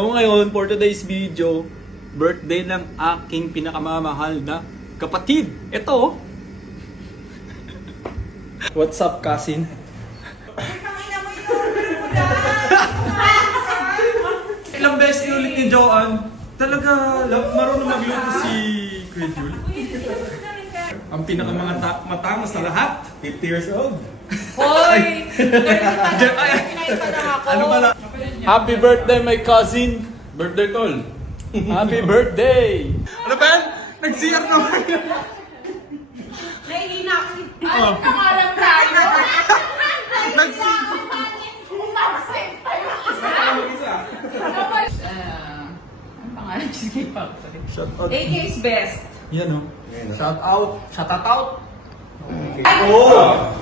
So ngayon, for today's video, birthday ng aking pinakamamahal na kapatid. Ito. What's up, cousin? Ilang beses ulit ni Joanne. Talaga, marunong magluto si Kuya Jul. Ang pinakamatangos na lahat. 50 years old. Hoy! Ano pala? Happy birthday, my cousin. Birthday, tol. Happy birthday! Ano ba yan? Nag-CR naman yan. Nahihina ako. Ano ka nga lang tayo? Nag-CR. Ang pangalan? Cheesecake Factory. Shout out. AK is best. Yan o. Shout out. Shout out. Ay! Oh!